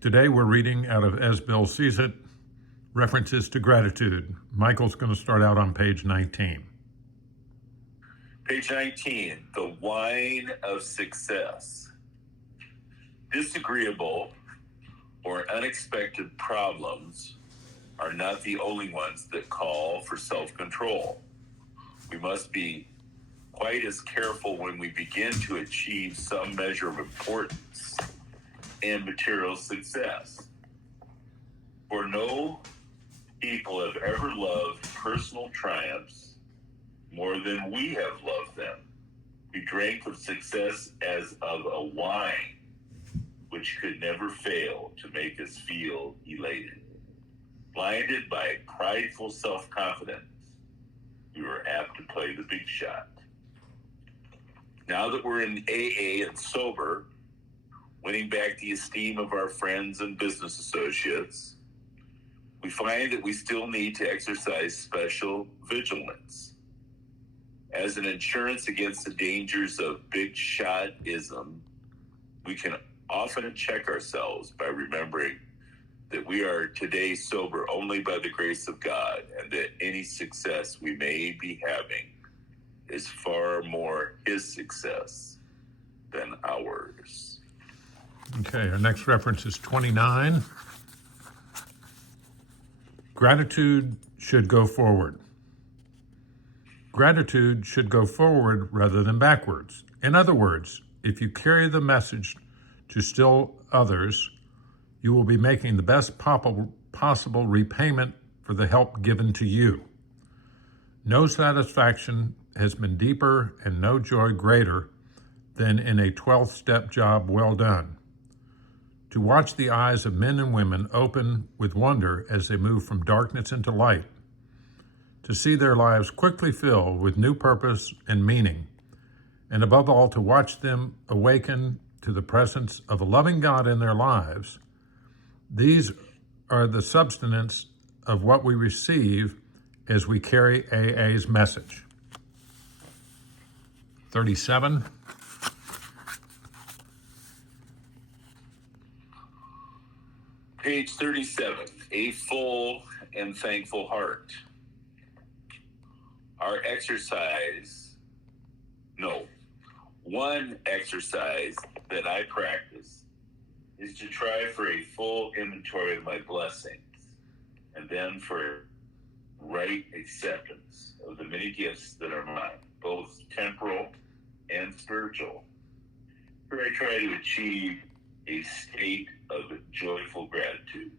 Today we're reading out of As Bill Sees It, References to Gratitude. Michael's going to start out on page 19. Page 19, the wine of success. Disagreeable or unexpected problems are not the only ones that call for self-control. We must be quite as careful when we begin to achieve some measure of importance and material success. For no people have ever loved personal triumphs more than we have loved them. We drank of success as of a wine, which could never fail to make us feel elated. Blinded by prideful self-confidence, we were apt to play the big shot. Now that we're in AA and sober, winning back the esteem of our friends and business associates, we find that we still need to exercise special vigilance. As an insurance against the dangers of big shotism, we can often check ourselves by remembering that we are today sober only by the grace of God, and that any success we may be having is far more His success than ours. Okay, our next reference is 29. Gratitude should go forward. Gratitude should go forward rather than backwards. In other words, if you carry the message to still others, you will be making the best possible repayment for the help given to you. No satisfaction has been deeper and no joy greater than in a 12th step job well done. To watch the eyes of men and women open with wonder as they move from darkness into light, to see their lives quickly fill with new purpose and meaning, and above all, to watch them awaken to the presence of a loving God in their lives, these are the substance of what we receive as we carry AA's message. 37. Page 37, a full and thankful heart. One exercise that I practice is to try for a full inventory of my blessings, and then for right acceptance of the many gifts that are mine, both temporal and spiritual. Here I try to achieve a state of joyful gratitude.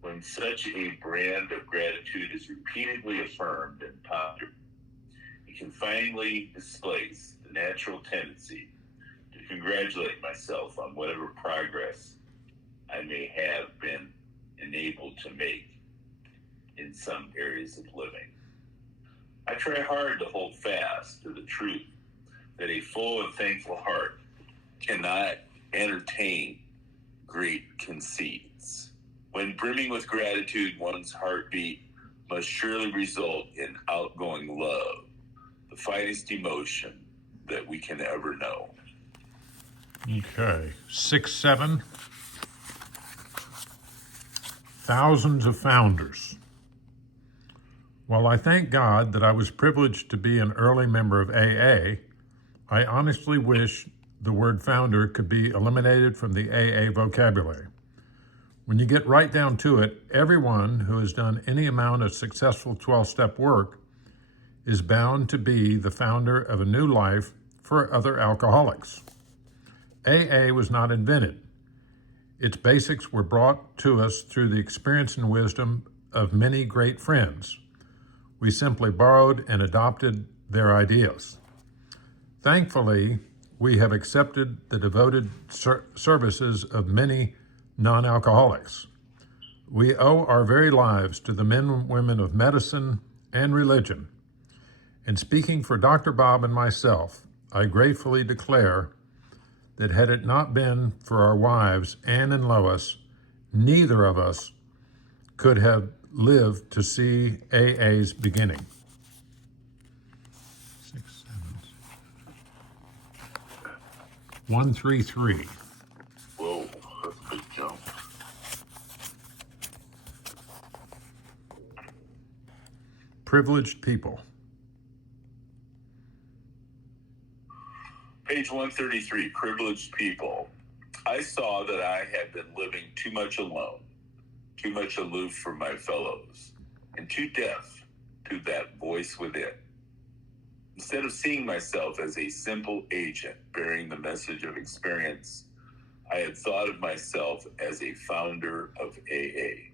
When such a brand of gratitude is repeatedly affirmed and pondered, it can finally displace the natural tendency to congratulate myself on whatever progress I may have been enabled to make in some areas of living. I try hard to hold fast to the truth that a full and thankful heart cannot entertain great conceits. When brimming with gratitude, one's heartbeat must surely result in outgoing love, the finest emotion that we can ever know. Okay, 6, 7. Thousands of founders. While I thank God that I was privileged to be an early member of AA, I honestly wish the word founder could be eliminated from the AA vocabulary. When you get right down to it, everyone who has done any amount of successful 12-step work is bound to be the founder of a new life for other alcoholics. AA was not invented. Its basics were brought to us through the experience and wisdom of many great friends. We simply borrowed and adopted their ideas. Thankfully, we have accepted the devoted services of many non-alcoholics. We owe our very lives to the men and women of medicine and religion. And speaking for Dr. Bob and myself, I gratefully declare that had it not been for our wives, Ann and Lois, neither of us could have lived to see AA's beginning. 6, 7. 133. Whoa, that's a big jump. privileged people. Page 133, privileged people. I saw that I had been living too much alone, too much aloof from my fellows, and too deaf to that voice within. Instead of seeing myself as a simple agent bearing the message of experience, I had thought of myself as a founder of AA.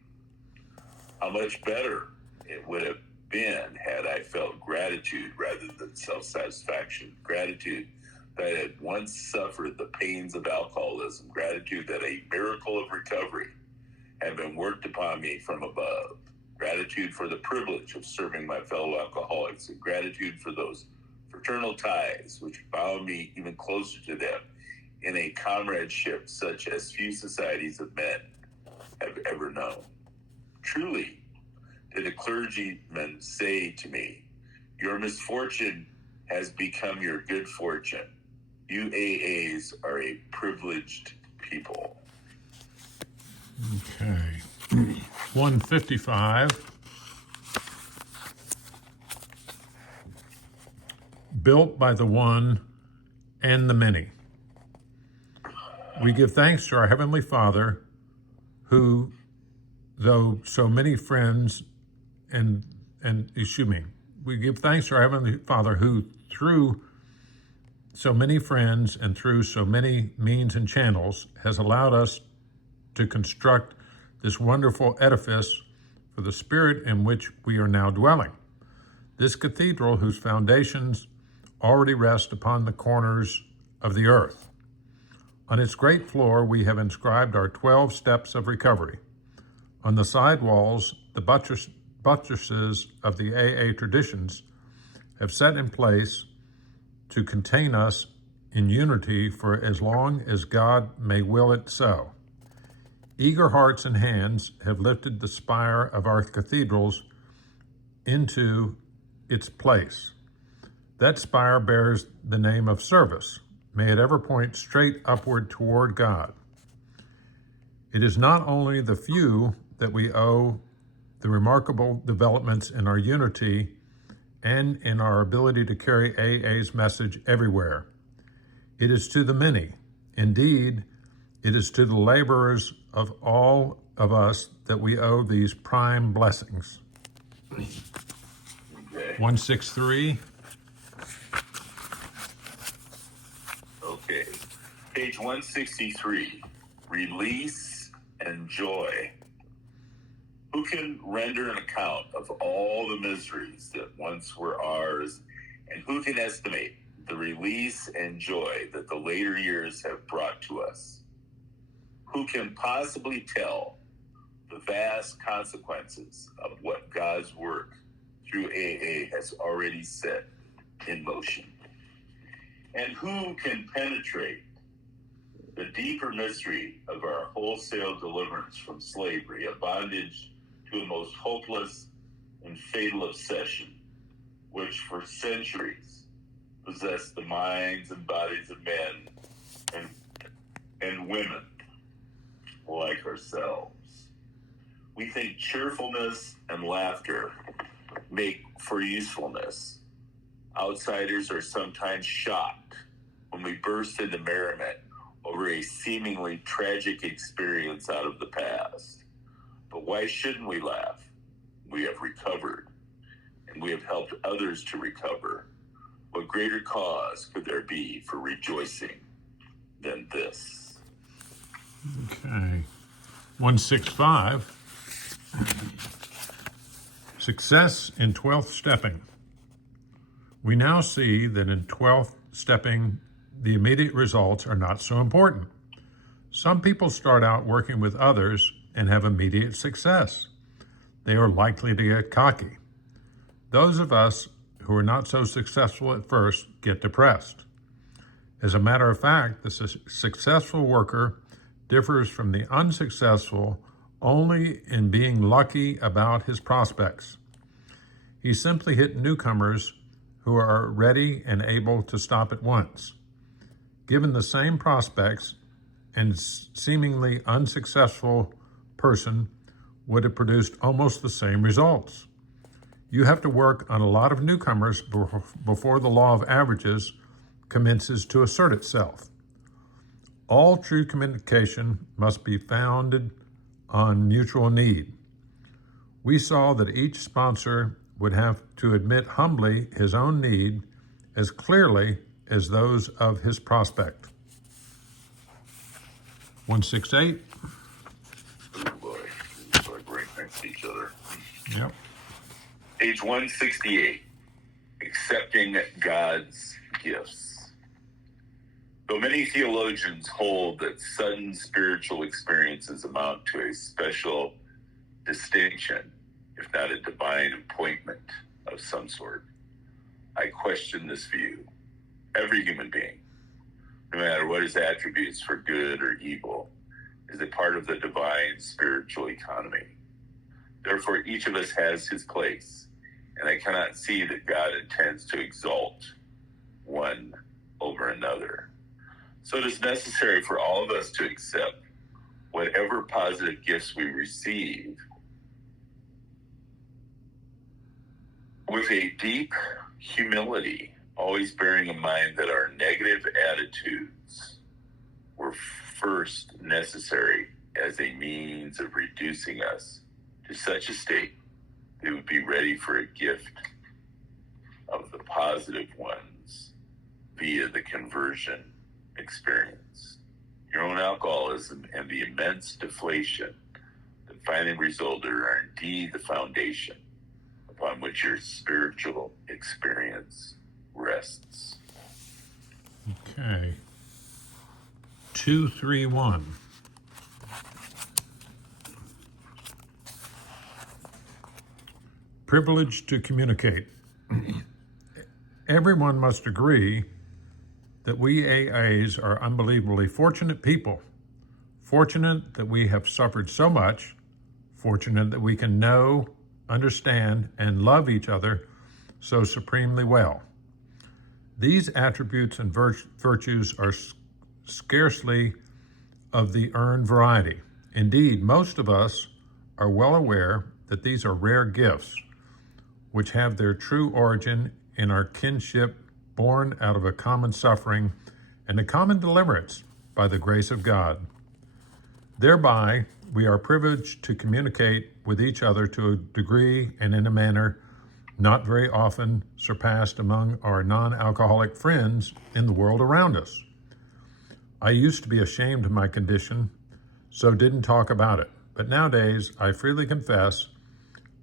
How much better it would have been had I felt gratitude rather than self-satisfaction. Gratitude that I had once suffered the pains of alcoholism. Gratitude that a miracle of recovery had been worked upon me from above. Gratitude for the privilege of serving my fellow alcoholics, and gratitude for those fraternal ties which bound me even closer to them in a comradeship such as few societies of men have ever known. Truly, did a clergyman say to me, your misfortune has become your good fortune. You AAs are a privileged people. Okay. 155. Built by the one and the many. We give thanks to our Heavenly Father, who, though so many friends we give thanks to our Heavenly Father, who through so many friends and through so many means and channels has allowed us to construct this wonderful edifice for the spirit in which we are now dwelling. This cathedral, whose foundations already rest upon the corners of the earth. On its great floor, we have inscribed our 12 steps of recovery. On the side walls, the buttresses of the AA traditions have set in place to contain us in unity for as long as God may will it so. Eager hearts and hands have lifted the spire of our cathedrals into its place. That spire bears the name of service. May it ever point straight upward toward God. It is not only the few that we owe the remarkable developments in our unity and in our ability to carry AA's message everywhere. It is to the many. Indeed, it is to the laborers of all of us that we owe these prime blessings. 163. Okay. Page 163. Release and joy. Who can render an account of all the miseries that once were ours, and who can estimate the release and joy that the later years have brought to us? Who can possibly tell the vast consequences of what God's work through AA has already set in motion? And who can penetrate the deeper mystery of our wholesale deliverance from slavery, a bondage to a most hopeless and fatal obsession, which for centuries possessed the minds and bodies of men and women like ourselves? We think cheerfulness and laughter make for usefulness. Outsiders are sometimes shocked when we burst into merriment over a seemingly tragic experience out of the past. But why shouldn't we laugh? We have recovered, and we have helped others to recover. What greater cause could there be for rejoicing than this? Okay. 165. Success in 12th stepping. We now see that in 12th stepping, the immediate results are not so important. Some people start out working with others and have immediate success. They are likely to get cocky. Those of us who are not so successful at first get depressed. As a matter of fact, the successful worker differs from the unsuccessful only in being lucky about his prospects. He simply hit newcomers who are ready and able to stop at once. Given the same prospects, and seemingly unsuccessful person would have produced almost the same results. You have to work on a lot of newcomers before the law of averages commences to assert itself. All true communication must be founded on mutual need. We saw that each sponsor would have to admit humbly his own need as clearly as those of his prospect. 168. Oh boy, it's like right next to each other. Yep. Page 168, accepting God's gifts. Though many theologians hold that sudden spiritual experiences amount to a special distinction, if not a divine appointment of some sort, I question this view. Every human being, no matter what his attributes for good or evil, is a part of the divine spiritual economy. Therefore, each of us has his place, and I cannot see that God intends to exalt one over another. So it is necessary for all of us to accept whatever positive gifts we receive with a deep humility, always bearing in mind that our negative attitudes were first necessary as a means of reducing us to such a state that we would be ready for a gift of the positive ones via the conversion experience. Your own alcoholism and the immense deflation that finally resulted are indeed the foundation upon which your spiritual experience rests. Okay. 231. Privilege to communicate. Everyone must agree that we AAs are unbelievably fortunate people. Fortunate that we have suffered so much. Fortunate that we can know, understand, and love each other so supremely well. These attributes and virtues are scarcely of the earned variety. Indeed, most of us are well aware that these are rare gifts, which have their true origin in our kinship born out of a common suffering and a common deliverance by the grace of God. Thereby, we are privileged to communicate with each other to a degree and in a manner not very often surpassed among our non-alcoholic friends in the world around us. I used to be ashamed of my condition, so didn't talk about it. But nowadays, I freely confess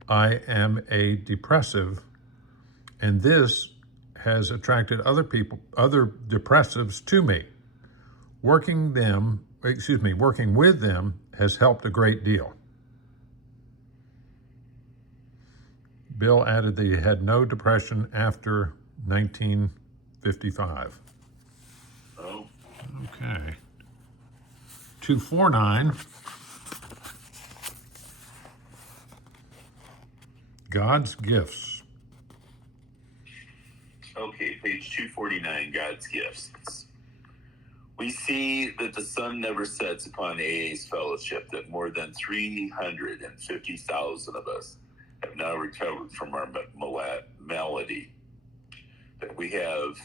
I am a depressive, and this has attracted other depressives to me. Working with them has helped a great deal. Bill added that he had no depression after 1955. Oh, Okay. 249. God's gifts. okay, page 249, God's gifts. We see that the sun never sets upon AA's fellowship, that more than 350,000 of us have now recovered from our malady, that we have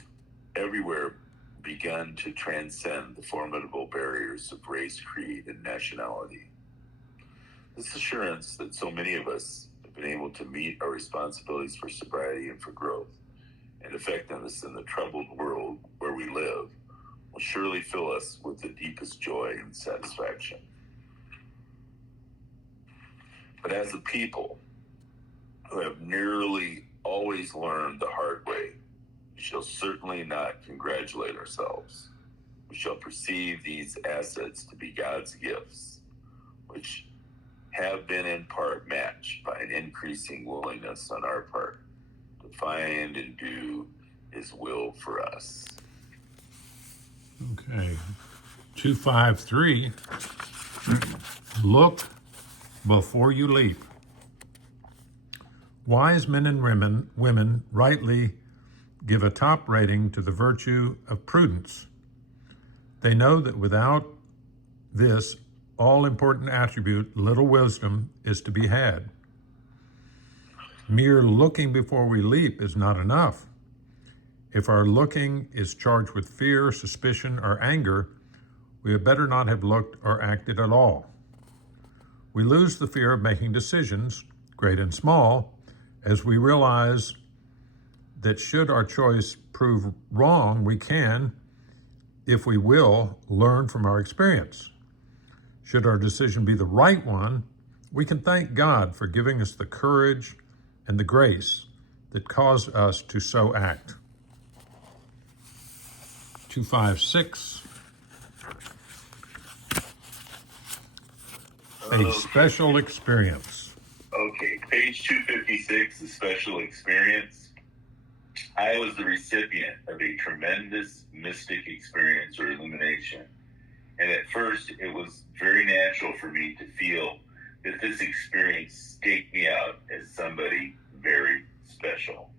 everywhere begun to transcend the formidable barriers of race, creed, and nationality. This assurance that so many of us have been able to meet our responsibilities for sobriety and for growth and effectiveness in the troubled world where we live will surely fill us with the deepest joy and satisfaction. But as a people who have nearly always learned the hard way, we shall certainly not congratulate ourselves. We shall perceive these assets to be God's gifts, which have been in part matched by an increasing willingness on our part to find and do His will for us. Okay. 253. Look before you leap. Wise men and women rightly give a top rating to the virtue of prudence. They know that without this all-important attribute, little wisdom is to be had. Mere looking before we leap is not enough. If our looking is charged with fear, suspicion, or anger, we had better not have looked or acted at all. We lose the fear of making decisions, great and small, as we realize that should our choice prove wrong, we can, if we will, learn from our experience. Should our decision be the right one, we can thank God for giving us the courage and the grace that caused us to so act. 256. A special experience. Okay, page 256, the special experience. I was the recipient of a tremendous mystic experience or illumination. And at first, it was very natural for me to feel that this experience staked me out as somebody very special.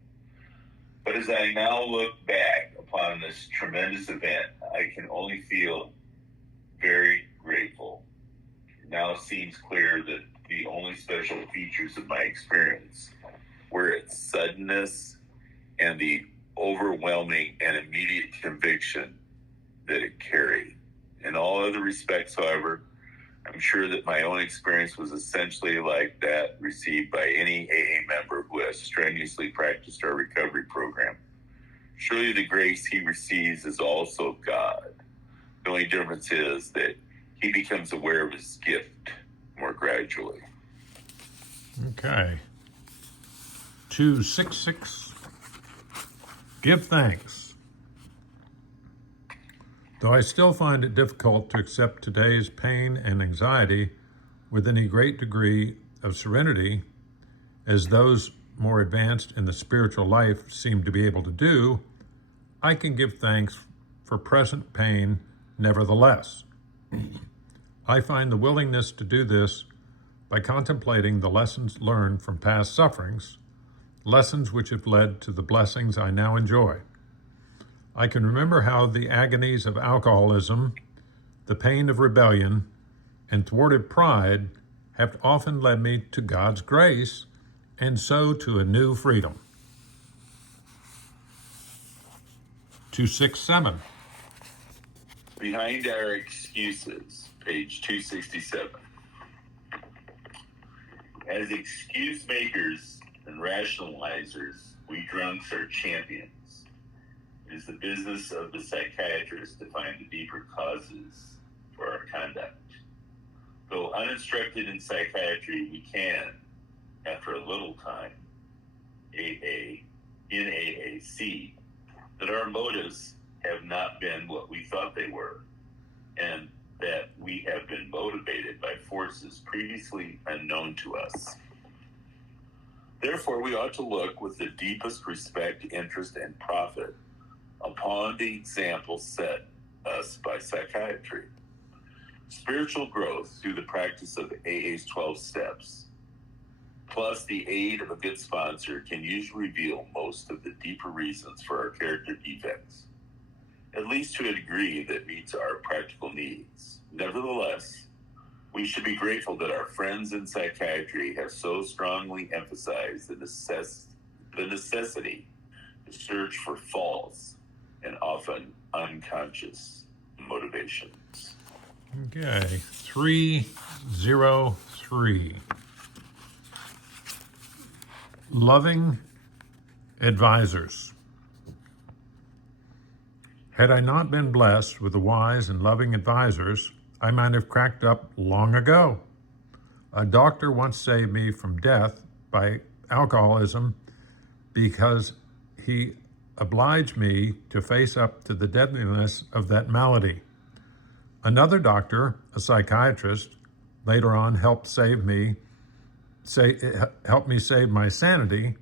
But as I now look back upon this tremendous event, I can only feel very grateful. It now seems clear that the only special features of my experience were its suddenness and the overwhelming and immediate conviction that it carried. In all other respects, however, I'm sure that my own experience was essentially like that received by any AA member who has strenuously practiced our recovery program. Surely the grace he receives is also God. The only difference is that he becomes aware of his gift more gradually. Okay. 266. Give thanks. Though I still find it difficult to accept today's pain and anxiety with any great degree of serenity, as those more advanced in the spiritual life seem to be able to do, I can give thanks for present pain nevertheless. I find the willingness to do this by contemplating the lessons learned from past sufferings, lessons which have led to the blessings I now enjoy. I can remember how the agonies of alcoholism, the pain of rebellion, and thwarted pride have often led me to God's grace and so to a new freedom. 267. Behind our excuses, page 267. As excuse makers and rationalizers, we drunks are champions. It is the business of the psychiatrist to find the deeper causes for our conduct. Though uninstructed in psychiatry, we can, after a little time, in AA, see that our motives have not been what we thought they were, and that we have been motivated by forces previously unknown to us. Therefore, we ought to look with the deepest respect, interest, and profit upon the example set us by psychiatry. Spiritual growth through the practice of AA's 12 steps, plus the aid of a good sponsor, can usually reveal most of the deeper reasons for our character defects, at least to a degree that meets our practical needs. Nevertheless, we should be grateful that our friends in psychiatry have so strongly emphasized the necessity to search for false and often unconscious motivations. Okay, 303. Loving advisors. Had I not been blessed with the wise and loving advisors, I might have cracked up long ago. A doctor once saved me from death by alcoholism because he obliged me to face up to the deadliness of that malady. Another doctor, a psychiatrist, later on helped me save my sanity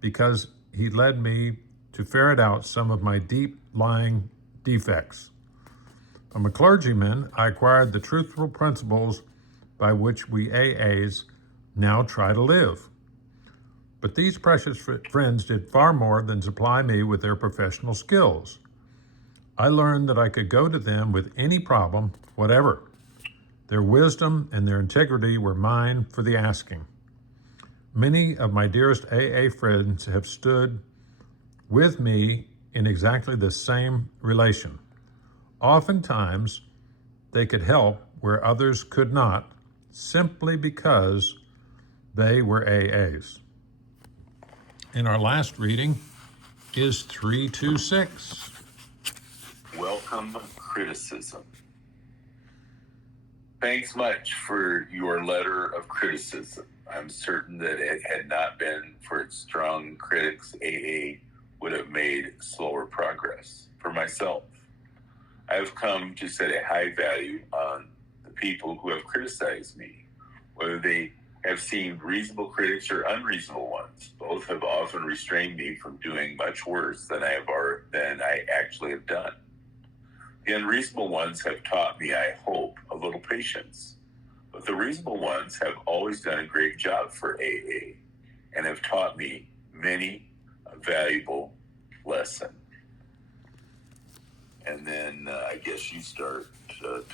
because he led me to ferret out some of my deep-lying defects. From a clergyman, I acquired the truthful principles by which we AAs now try to live. But these precious friends did far more than supply me with their professional skills. I learned that I could go to them with any problem, whatever. Their wisdom and their integrity were mine for the asking. Many of my dearest AA friends have stood with me in exactly the same relation. Oftentimes, they could help where others could not, simply because they were AAs. And our last reading is 326. Welcome criticism. Thanks much for your letter of criticism. I'm certain that it had not been for its strong critics, AA would have made slower progress. For myself, I have come to set a high value on the people who have criticized me, whether they have seemed reasonable critics or unreasonable ones. Both have often restrained me from doing much worse than I actually have done. The unreasonable ones have taught me, I hope, a little patience. But the reasonable ones have always done a great job for AA and have taught me many a valuable lesson. And then I guess you start to